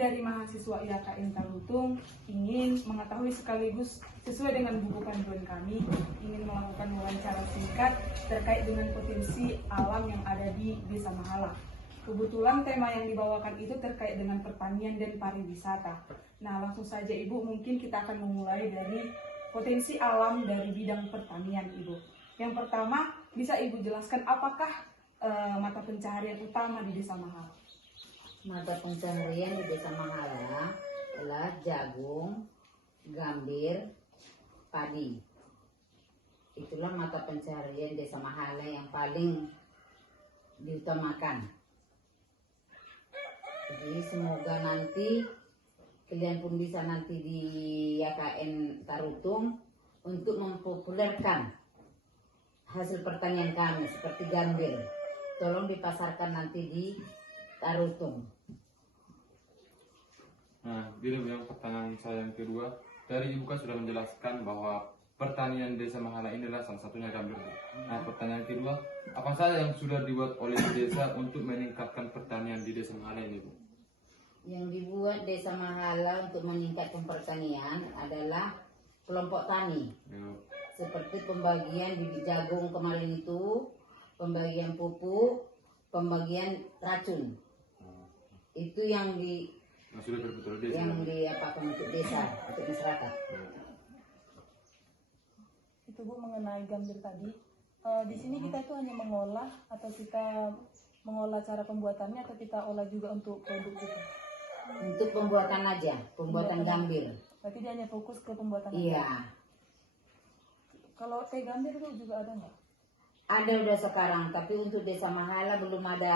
dari mahasiswa IAKN Tarutung ingin mengetahui sekaligus sesuai dengan buku panduan kami, ingin melakukan wawancara singkat terkait dengan potensi alam yang ada di Desa Mahala. Kebetulan tema yang dibawakan itu terkait dengan pertanian dan pariwisata. Nah, langsung saja Ibu, mungkin kita akan memulai dari potensi alam dari bidang pertanian, Ibu. Yang pertama, bisa Ibu jelaskan apakah mata pencaharian utama di Desa Mahala? Mata pencaharian di Desa Mahala adalah jagung, gambir, padi. Itulah mata pencaharian Desa Mahala yang paling diutamakan. Jadi semoga nanti kalian pun bisa nanti di IAKN Tarutung untuk mempopulerkan hasil pertanian kami seperti gambir. Tolong dipasarkan nanti di Tarutung. Nah, di yang pertanyaan saya yang kedua, dari Ibu kan sudah menjelaskan bahwa pertanian Desa Mahala ini adalah salah satunya gambir. Nah, pertanyaan kedua, apa saja yang sudah dibuat oleh desa untuk meningkatkan pertanian di Desa Mahala ini, Bu? Yang dibuat Desa Mahala untuk meningkatkan pertanian adalah kelompok tani. Seperti pembagian bibit jagung kemarin itu, pembagian pupuk, pembagian racun. Itu yang sudah berbetul desa. Yang diapakan untuk desa, untuk masyarakat. Itu Bu mengenai gambir tadi. Di sini kita itu hanya mengolah atau kita mengolah cara pembuatannya atau kita olah juga untuk produk kita? Untuk pembuatan aja, pembuatan gambir. Berarti dia hanya fokus ke pembuatan Iya. aja? Kalau teh gambir itu juga ada nggak? Ada udah sekarang, tapi untuk Desa Mahala belum ada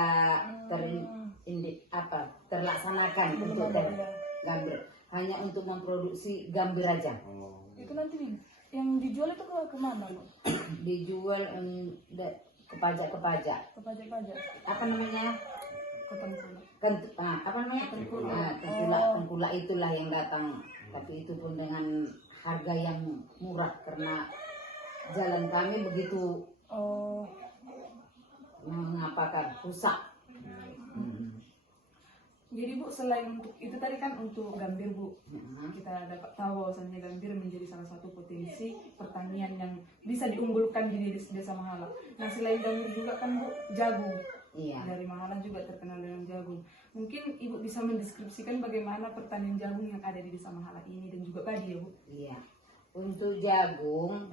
terlaksanakan Belum untuk ada, ya. gambir. Hanya untuk memproduksi gambir aja. Itu nanti yang dijual itu ke mana, Bu? Dijual ke pajak. Ke pajak-pajak? Apa namanya? Ke Tengkulak. Apa namanya? Tengkulak itulah yang datang. Tapi itu pun dengan harga yang murah karena jalan kami begitu mengapakan rusak. Jadi Bu, selain untuk itu tadi kan untuk gambir Bu, kita dapat tahu bahwasannya gambir menjadi salah satu potensi pertanian yang bisa diunggulkan di Desa Mahala. Nah, selain gambir juga kan Bu, jagung. Iya. Dari Mahala juga terkenal dengan jagung. Mungkin Ibu bisa mendeskripsikan bagaimana pertanian jagung yang ada di Desa Mahala ini dan juga padi ya Bu? Iya. Untuk jagung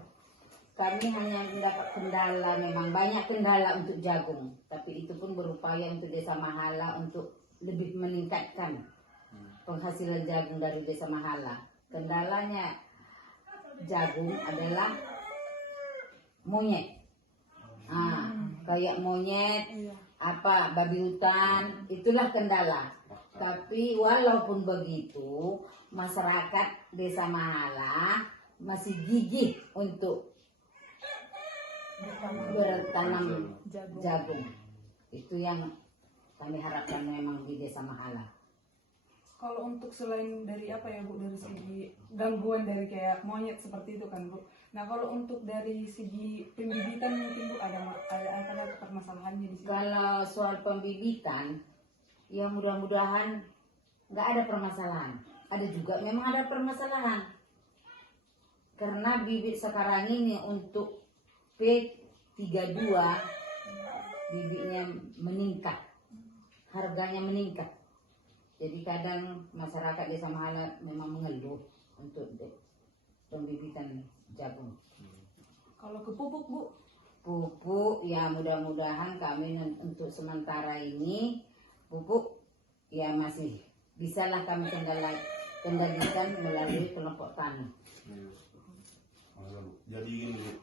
kami hanya mendapat kendala, memang banyak kendala untuk jagung, tapi itu pun berupaya untuk Desa Mahala untuk lebih meningkatkan penghasilan jagung dari Desa Mahala. Kendalanya jagung adalah monyet. Kayak monyet, babi hutan, itulah kendala. Tapi walaupun begitu, masyarakat Desa Mahala masih gigih untuk bertanam jagung. Itu yang kami harapkan memang di Desa Mahala. Kalau untuk selain dari apa ya Bu, dari segi gangguan dari kayak monyet seperti itu kan Bu. Nah, kalau untuk dari segi pembibitan mungkin Bu ada permasalahannya di sini. Kalau soal pembibitan, ya mudah-mudahan nggak ada permasalahan. Ada juga memang ada permasalahan. Karena bibit sekarang ini untuk P32 bibitnya meningkat. Harganya meningkat. Jadi kadang masyarakat Desa Mahala memang mengeluh untuk pembibitan jagung. Kalau ke pupuk Bu? Pupuk ya mudah-mudahan kami untuk sementara ini pupuk ya masih bisalah kami kendalikan melalui kelompok tani. Jadi gini,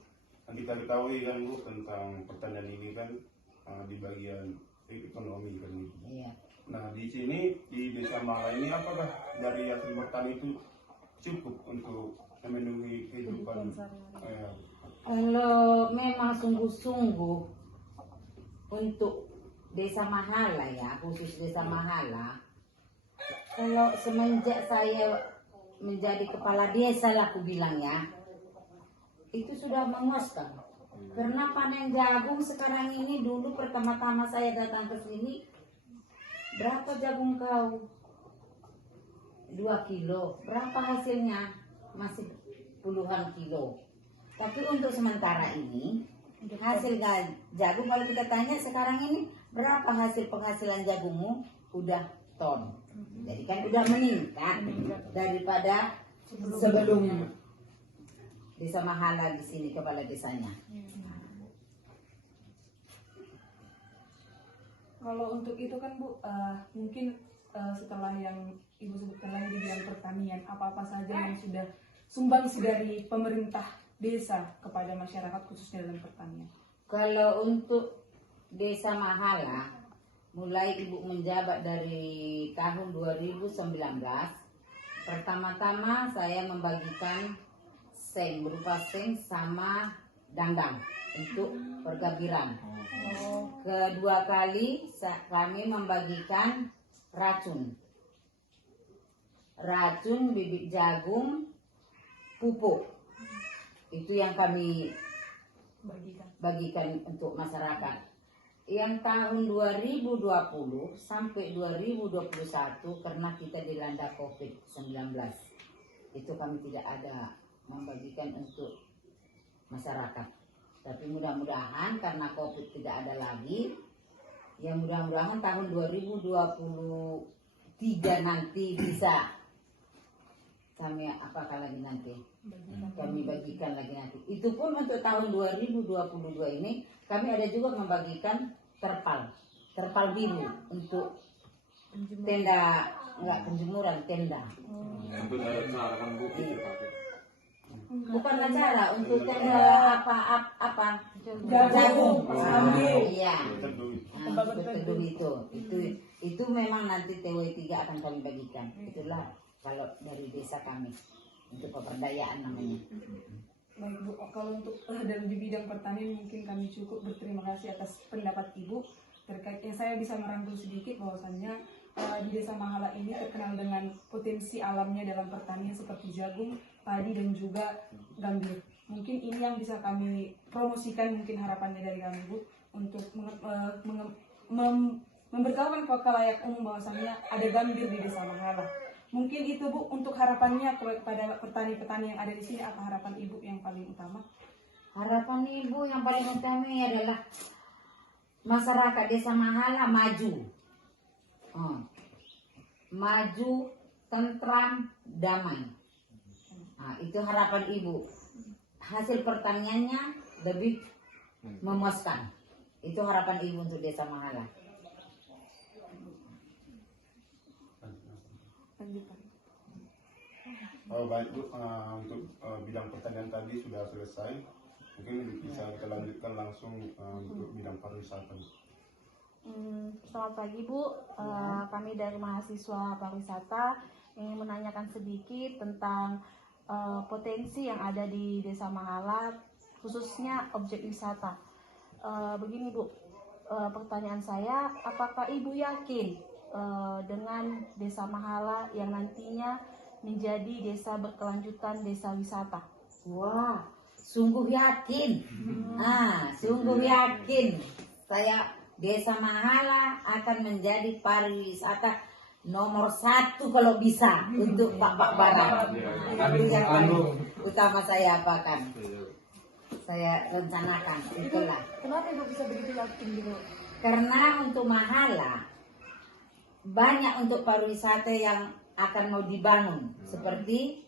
yang kita ketahui kan Bu tentang pertanian ini kan di bagian ekonomi kan Bu. Iya. Nah di sini di Desa Mahala ini apakah dari hasil bertani itu cukup untuk memenuhi kehidupan? Kalau memang sungguh-sungguh untuk Desa Mahala ya, khusus Desa Mahala, kalau semenjak saya menjadi kepala desa lah aku bilang ya, itu sudah memuaskan. Karena panen jagung sekarang ini, dulu pertama-tama saya datang ke sini, berapa jagung kau? 2 kilo. Berapa hasilnya? Masih puluhan kilo. Tapi untuk sementara ini hasil jagung, kalau kita tanya sekarang ini berapa hasil penghasilan jagungmu, udah ton. Jadi kan udah meningkat daripada sebelum Desa Mahala di sini kepala desanya. Kalau untuk itu kan Bu, mungkin setelah yang Ibu sebutkan lagi di bidang pertanian, apa-apa saja yang sudah sumbangsi dari pemerintah desa kepada masyarakat khususnya dalam pertanian? Kalau untuk Desa Mahala, mulai Ibu menjabat dari tahun 2019, pertama-tama saya membagikan seng, berupa seng sama dangdang untuk pergabiran. Kedua kali kami membagikan racun bibit jagung, pupuk. Itu yang kami bagikan untuk masyarakat. Yang tahun 2020 sampai 2021 karena kita dilanda COVID-19, itu kami tidak ada membagikan untuk masyarakat. Tapi mudah-mudahan karena COVID tidak ada lagi, ya mudah-mudahan tahun 2023 nanti bisa kami lagi nanti kami bagikan lagi nanti. Itu pun untuk tahun 2022 ini kami ada juga membagikan terpal biru untuk tenda, enggak penjemuran, tenda. Untuk ada cara kan Bu itu pakai. Bukan acara untuk tenda apa Jagung. Iya. Teduh. Nah, untuk teduh itu memang nanti TW3 akan kami bagikan. Itulah kalau dari desa kami untuk pemberdayaan namanya. Baik Bu, kalau untuk dan di bidang pertanian mungkin kami cukup berterima kasih atas pendapat Ibu terkait yang saya bisa merangkum sedikit bahwasannya di Desa Mahala ini terkenal dengan potensi alamnya dalam pertanian seperti jagung, padi dan juga gambir. Mungkin ini yang bisa kami promosikan, mungkin harapannya dari kami Bu untuk memberitahukan ke khalayak umum bahwasannya ada gambir di Desa Mahala. Mungkin itu Bu untuk harapannya kepada petani-petani yang ada di sini. Apa harapan Ibu yang paling utama? Harapan Ibu yang paling utama adalah masyarakat Desa Mahala maju. Maju, tentram, damai. Nah, itu harapan Ibu. Hasil pertaniannya lebih memuaskan. Itu harapan Ibu untuk Desa Mahala. Baik Bu, untuk bidang pertanian tadi sudah selesai. Mungkin bisa kita lanjutkan langsung untuk bidang pariwisata. Selamat pagi Bu, kami dari mahasiswa pariwisata ingin menanyakan sedikit tentang potensi yang ada di Desa Mahala, khususnya objek wisata. Begini Bu, pertanyaan saya, apakah Ibu yakin dengan Desa Mahala yang nantinya menjadi desa berkelanjutan, desa wisata? Wah, sungguh yakin. Sungguh yakin. Saya Desa Mahala akan menjadi pariwisata nomor 1 kalau bisa untuk Pak Barat. Itu yang utama saya apakan. Saya rencanakan itulah. Kenapa Ibu bisa begitu yakin gitu? Karena untuk Mahala banyak untuk pariwisata yang akan mau dibangun seperti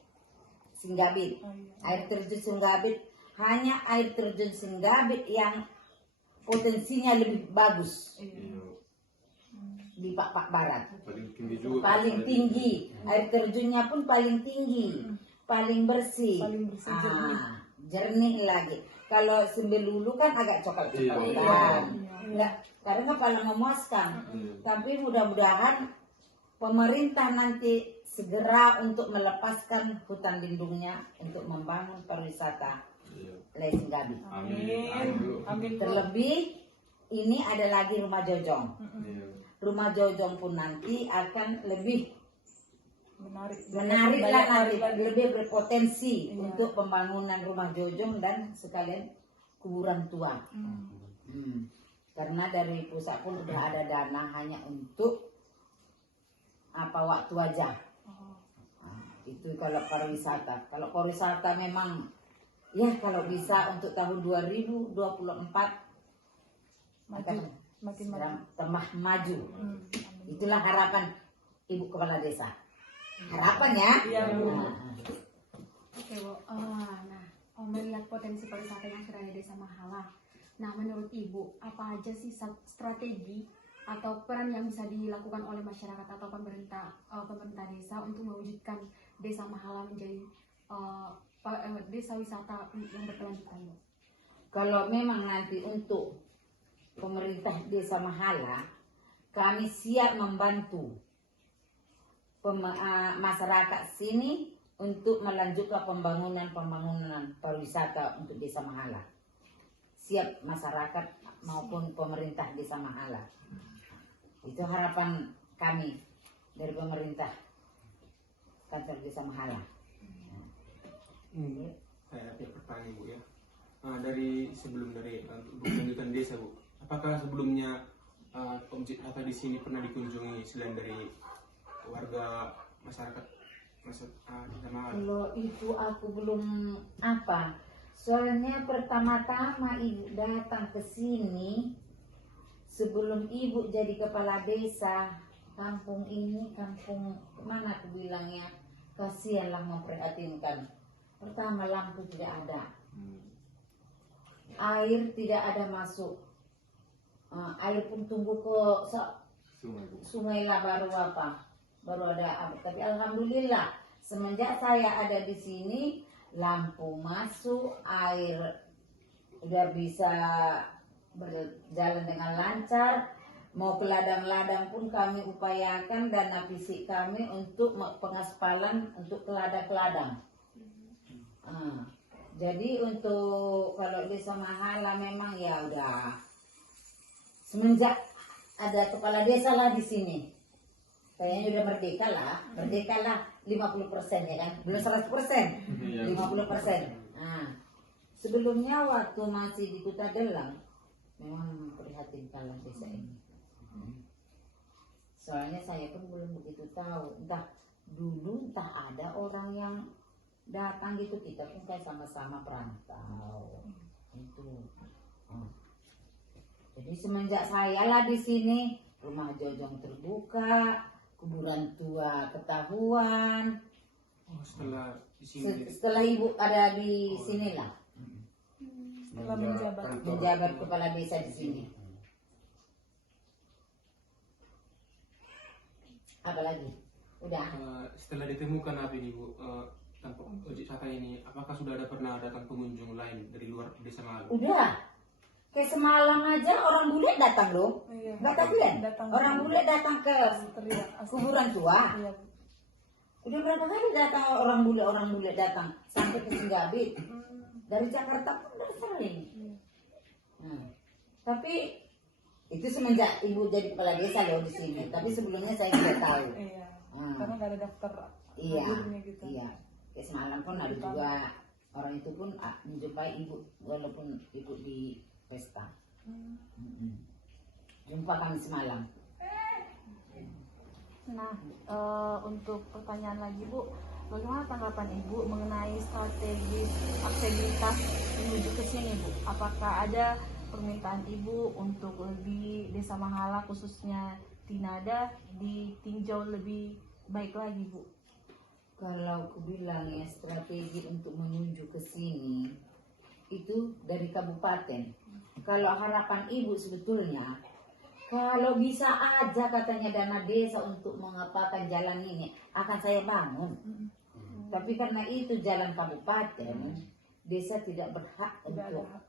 Singgabit, air terjun Singgabit. Hanya air terjun Singgabit yang potensinya lebih bagus di Pak Barat. Paling tinggi juga. Paling tinggi, air terjunnya pun paling tinggi, paling bersih, jernih lagi. Kalau Sembelulu kan agak coklat-coklatan, karena paling memuaskan. Tapi mudah-mudahan pemerintah nanti segera untuk melepaskan hutan lindungnya untuk membangun pariwisata Singgabit. Amin. Terlebih ini ada lagi rumah Jojong. Rumah Jojong pun nanti akan lebih menarik lah nanti, lebih berpotensi untuk pembangunan rumah Jojong dan sekalian kuburan tua. Karena dari pusat pun sudah ada dana hanya untuk waktu aja. Itu kalau pariwisata. Kalau pariwisata memang ya kalau bisa untuk tahun 2024 Maju, makin maju. tambah maju. Amin. Itulah harapan Ibu Kepala Desa. Harapan ya. Iya, Bu. Nah, Oke, Bu. Nah, melihat potensi pariwisata yang sudah ada di Desa Mahala. Nah, menurut Ibu, apa aja sih strategi atau peran yang bisa dilakukan oleh masyarakat atau pemerintah desa untuk mewujudkan Desa Mahala menjadi desa wisata yang berkelanjutan, Bu? kalau memang nanti untuk pemerintah Desa Mahala, kami siap membantu masyarakat sini untuk melanjutkan pembangunan pariwisata untuk Desa Mahala. Siap masyarakat maupun pemerintah Desa Mahala. Itu harapan kami dari pemerintah kantor Desa Mahala. Saya ada pertanyaan Bu ya. Dari untuk kelanjutan desa Bu, apakah sebelumnya objek wisata di sini pernah dikunjungi selain dari warga masyarakat Desa Mahala? Kalau itu aku belum apa. Soalnya pertama-tama ibu datang ke sini sebelum ibu jadi kepala desa. Kampung ini, kampung mana aku bilangnya, kasihanlah memprihatinkan. Pertama lampu tidak ada, air tidak ada masuk. Air pun tunggu ke Sungai, Bu. sungai lah baru ada. Tapi alhamdulillah semenjak saya ada di sini lampu masuk, air udah bisa berjalan dengan lancar. Mau ke ladang-ladang pun kami upayakan dana fisik kami untuk pengaspalan untuk ke ladang-ladang. Jadi untuk kalau Desa Mahala memang ya udah semenjak ada kepala desa lah di sini. Kayaknya udah merdeka lah 50% ya kan, belum 100%, 50%. Nah, sebelumnya waktu masih di Kota Delang, memang memprihatinkan desa ini. Soalnya saya pun belum begitu tahu, entah ada orang yang datang gitu, kita pun kayak sama-sama perantau. Itu. Jadi semenjak saya lah di sini, rumah Jojong terbuka, kuburan tua ketahuan. Setelah di sini Setelah ibu ada di sini lah, Setelah menjabat. menjabat kepala desa di sini. Apalagi? Udah. setelah ditemukan apa ini Bu, tempat objek wisata ini, apakah sudah pernah datang pengunjung lain dari luar Desa Mahala? Udah. Kayak semalam aja orang bule datang loh. Iya. Nggak tahu ya? Datang. Orang bule datang ke Terlihat asli. kuburan tua. Iya. Udah berapa kali datang orang bule datang sampai ke Singgabit. Dari Jakarta pun udah sering. Tapi itu semenjak ibu jadi kepala desa loh di sini. Tapi sebelumnya saya tidak tahu. Iya. Hmm. Karena nggak ada daftar Iya, hadirnya gitu. iya. Kayak semalam pun ada juga orang itu pun menjumpai ibu walaupun ikut di pesta. Jumpa kami semalam. Nah, untuk pertanyaan lagi Bu, bagaimana tanggapan Ibu mengenai strategi aksesibilitas menuju ke sini Bu? Apakah ada permintaan Ibu untuk lebih Desa Mahala khususnya Tinada ditinjau lebih baik lagi Bu? Kalau aku bilang ya strategi untuk menuju ke sini itu dari kabupaten. Kalau harapan ibu sebetulnya kalau bisa aja katanya dana desa untuk mengapakan jalan ini akan saya bangun. Tapi karena itu jalan kabupaten, desa tidak berhak Tidak ada untuk hak.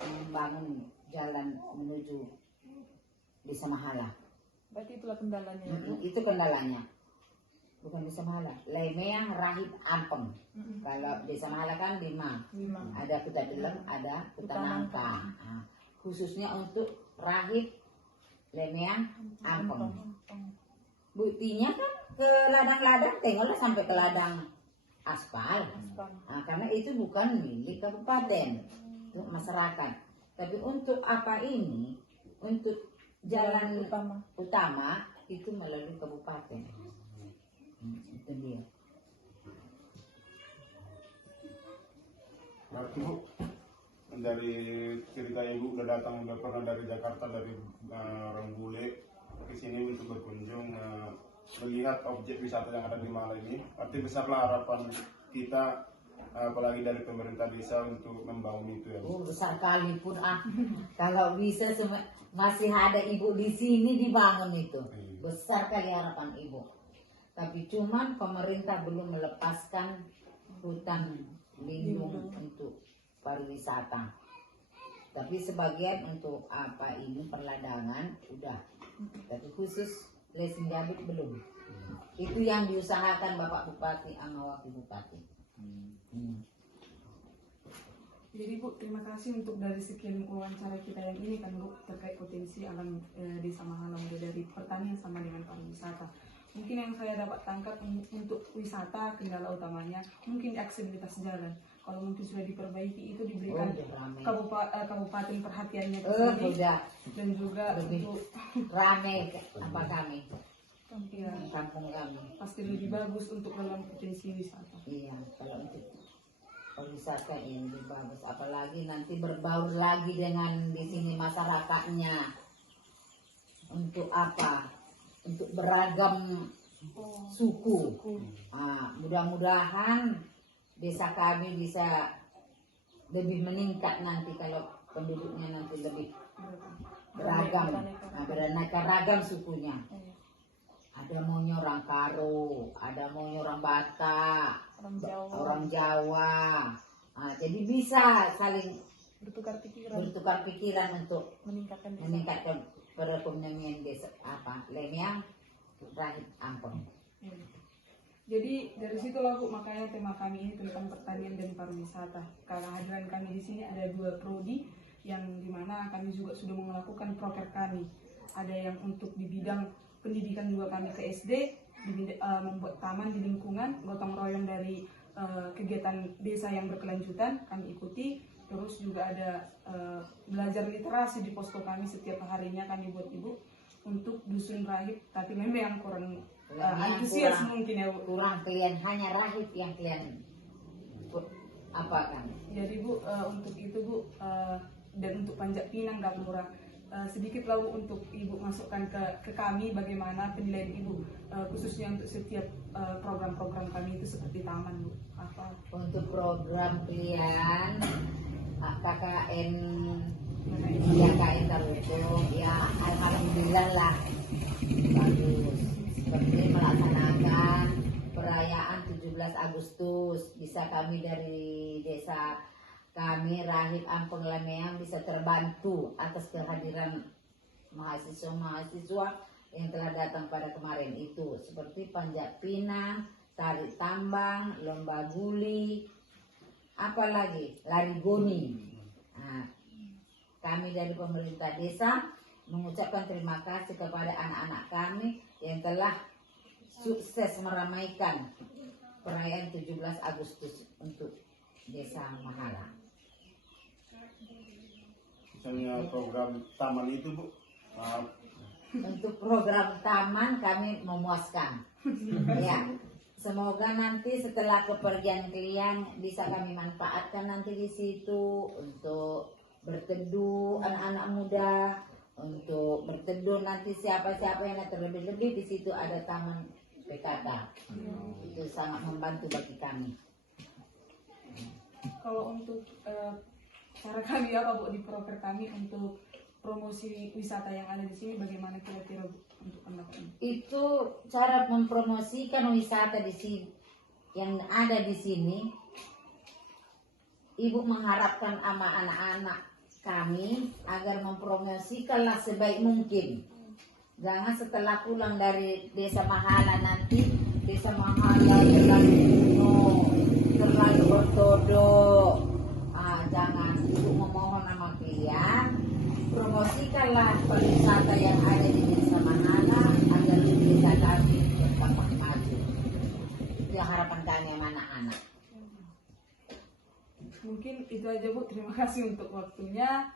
membangun jalan menuju Desa Mahala. Berarti itulah kendalanya. Ya, Bu? Itu kendalanya. Bukan Desa Mahala, Lemeang, Rahib, Ampeng. Kalau Desa Mahala kan 5. 5. Ada Kuta Delem, ada Kuta Kuta Nangka. Nah, khususnya untuk Rahib, Lemeang, Ampeng. Buktinya kan ke ladang-ladang, tengoklah sampai ke ladang aspal. Nah, karena itu bukan milik kabupaten, untuk masyarakat. Tapi untuk apa ini? Untuk jalan utama. utama itu melalui kabupaten. Itu dia. berarti Bu, dari cerita Ibu udah datang, udah pernah dari Jakarta, dari Ranggule ke sini untuk berkunjung, melihat objek wisata yang ada di Mahala ini. Arti besarlah harapan kita, apalagi dari pemerintah desa untuk membangun itu ya Bu. Besar kali pun kalau bisa masih ada ibu di sini dibangun itu. Besar kali harapan ibu. Tapi cuman pemerintah belum melepaskan hutan lindung untuk pariwisata. Tapi sebagian untuk apa ini perladangan udah. Tapi khusus Lesing Jabut belum. Itu yang diusahakan Bapak Bupati sama Wakil Bupati. Jadi Bu, terima kasih untuk dari sekian wawancara kita yang ini kan Bu, terkait potensi alam Desa Mahala mulai dari pertanian sama dengan pariwisata. Mungkin yang saya dapat tangkap untuk wisata kendala utamanya mungkin aksesibilitas jalan. Kalau mungkin sudah diperbaiki itu diberikan kabupaten perhatiannya ke sini dan juga lebih untuk ramai apa kami ya, kampung kami. pasti lebih bagus untuk dalam potensi wisata. Iya, kalau untuk pariwisata ini lebih bagus. Apalagi nanti berbaur lagi dengan di sini masyarakatnya. Untuk apa? Untuk beragam suku. Mudah-mudahan desa kami bisa lebih meningkat nanti kalau penduduknya nanti lebih beragam, beraneka ragam sukunya. Ada maunya orang Karo, ada maunya orang Batak, orang Jawa. Jadi bisa saling Bertukar pikiran untuk meningkatkan desa. meningkatkan perekonomian desa Lemiang Rahib Ampong. Jadi dari situlah Bu, makanya tema kami ini tentang pertanian dan pariwisata. Karena hadiran kami di sini ada 2 prodi yang dimana kami juga sudah melakukan proker kami. Ada yang untuk di bidang pendidikan juga kami ke SD, membuat taman di lingkungan, gotong royong dari kegiatan desa yang berkelanjutan kami ikuti. Terus juga ada belajar literasi di posko kami setiap harinya kami buat Ibu untuk dusun rahib, tapi memang yang kurang antusias mungkin ya Bu. Kurang kalian hanya rahib yang kalian apa kan? Jadi Bu, untuk itu Bu, dan untuk Panjat Pinang Gapura, sedikit lah Bu untuk Ibu masukkan ke kami bagaimana penilaian Ibu, khususnya untuk setiap program-program kami itu seperti taman Bu. Apa? Untuk program kalian KKN Tarutung ya alhamdulillah lah bagus. Seperti melaksanakan perayaan 17 Agustus bisa kami dari desa kami Rahib Ampong Lameang bisa terbantu atas kehadiran mahasiswa-mahasiswa yang telah datang pada kemarin itu seperti panjat pinang, tarik tambang, lomba guli, apalagi lari goni. Kami dari pemerintah desa mengucapkan terima kasih kepada anak-anak kami yang telah sukses meramaikan perayaan 17 Agustus untuk Desa Mahala. Misalnya program taman itu Bu, Untuk program taman kami memuaskan. Ya, semoga nanti setelah kepergian kalian bisa kami manfaatkan nanti di situ untuk berteduh anak-anak muda, untuk berteduh nanti siapa-siapa yang terlebih-lebih di situ ada taman PKK. Itu sangat membantu bagi kami. Kalau untuk cara kami apa Bu di proker kami untuk promosi wisata yang ada di sini, bagaimana kira-kira Bu untuk pendapatnya? Itu cara mempromosikan wisata di sini yang ada di sini. Ibu mengharapkan sama anak-anak kami agar mempromosikanlah sebaik mungkin. Jangan setelah pulang dari Desa Mahala nanti Desa Mahala terlalu kuno, terlalu ortodok. Jangan. Ibu memohon sama kalian, promosikanlah pariwisata yang ada di Desa Mahala agar desa kami bertambah maju. Itu yang harapan kami sama anak-anak. Mungkin itu aja Bu, terima kasih untuk waktunya.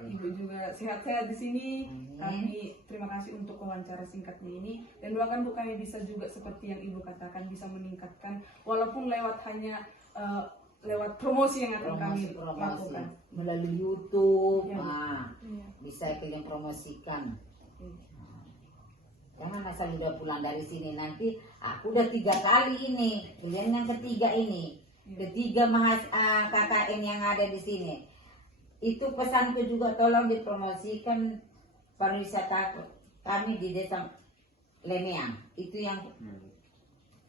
Ibu juga sehat-sehat di sini. Kami terima kasih untuk wawancara singkatnya ini dan doakan Bu kami bisa juga seperti yang Ibu katakan bisa meningkatkan walaupun lewat hanya lewat promosi yang akan kami promosi lakukan. melalui YouTube. Ya. Nah, bisa kalian promosikan. Hmm. Karena asal udah pulang dari sini nanti aku udah 3 kali ini, kalian yang ketiga ini, ketiga KKN yang ada di sini. Itu pesanku juga, tolong dipromosikan pariwisata kami di Desa Lemeang. Itu yang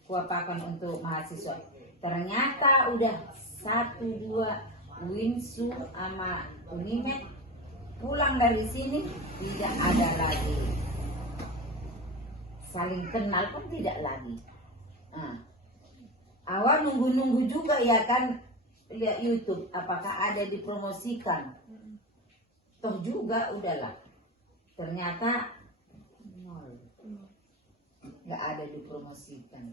kuapakan untuk mahasiswa. Ternyata udah 1-2 Winsu sama Unimed pulang dari sini tidak ada lagi. Saling kenal pun tidak lagi. Awal nunggu-nunggu juga ya kan, lihat YouTube apakah ada dipromosikan. Toh juga udahlah. Ternyata nol. Nggak ada dipromosikan.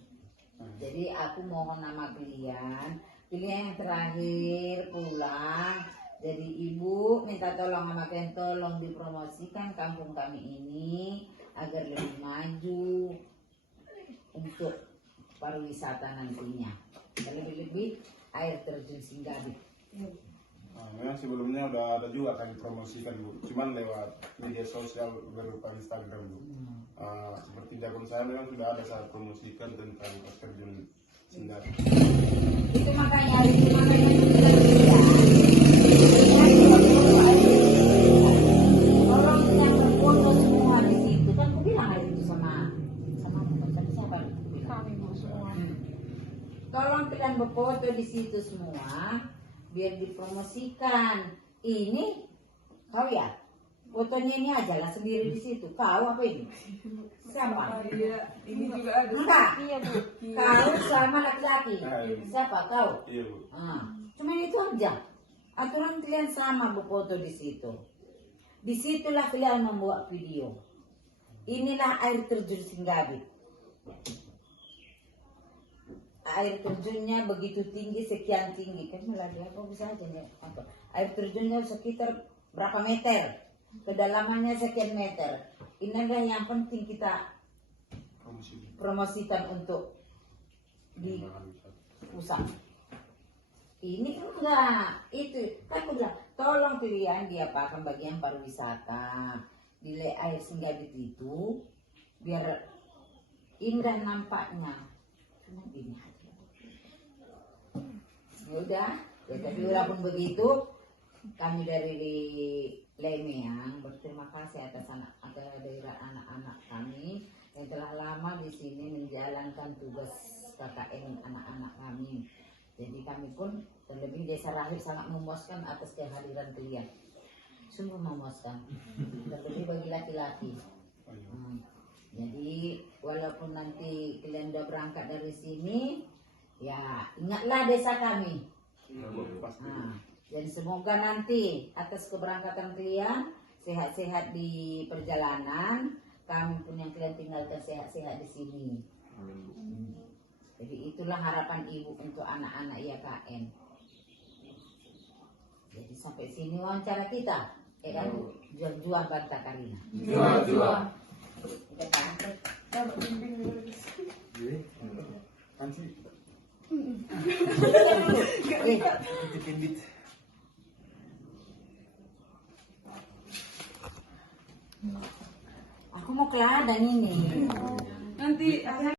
Jadi aku mohon nama kalian yang terakhir pulang. Jadi ibu minta tolong sama kalian, tolong dipromosikan kampung kami ini agar lebih maju untuk pariwisata nantinya. Lebih-lebih air terjun Singgabit. Nah, memang sebelumnya udah ada juga kami promosikan Bu, cuman lewat media sosial berupa Instagram Bu. Seperti di akun saya memang sudah ada saya promosikan tentang air terjun Singgabit. Itu makanya kita orang yang berfoto semua di situ kan aku bilang hari itu sama siapa? Kami Bu semua. Tolong kalian berfoto di situ semua biar dipromosikan. Ini kau ya, fotonya ini aja lah sendiri di situ. Kau apa ini? Siapa? Iya, ini juga ada. Enggak. Iya Bu. Kau sama laki-laki. Siapa kau? Iya Bu. Cuma itu aja. Aturan kalian sama berfoto di situ. Disitulah kalian membuat video. Inilah air terjun Singgabit. Air terjunnya begitu tinggi, sekian tinggi. Kan meladi apa bisa aja nih? Apa? Air terjunnya sekitar berapa meter? Kedalamannya sekian meter. Inilah yang penting kita promosikan untuk di pusat. Ini enggak, itu kan aku bilang, tolong kalian diapakan bagian pariwisata di air Singgabit itu biar indah nampaknya. Cuma ini aja. Ya udah, ya tapi walaupun begitu, kami dari Lemeang berterima kasih atas daerah anak-anak kami yang telah lama di sini menjalankan tugas KKN anak-anak kami. Jadi kami pun terlebih Desa Rahib sangat memuaskan atas kehadiran kalian. Sungguh memuaskan. Terlebih bagi laki-laki. Jadi walaupun nanti kalian udah berangkat dari sini, ya ingatlah desa kami. Dan semoga nanti atas keberangkatan kalian sehat-sehat di perjalanan. Kami pun yang kalian tinggalkan sehat-sehat di sini. Jadi itulah harapan ibu untuk anak-anak IAKN. Jadi sampai sini wawancara kita. Kan jual-jual Banta Karina. Jual-jual. Udah kan? Aku mau ke ladang ini. Nanti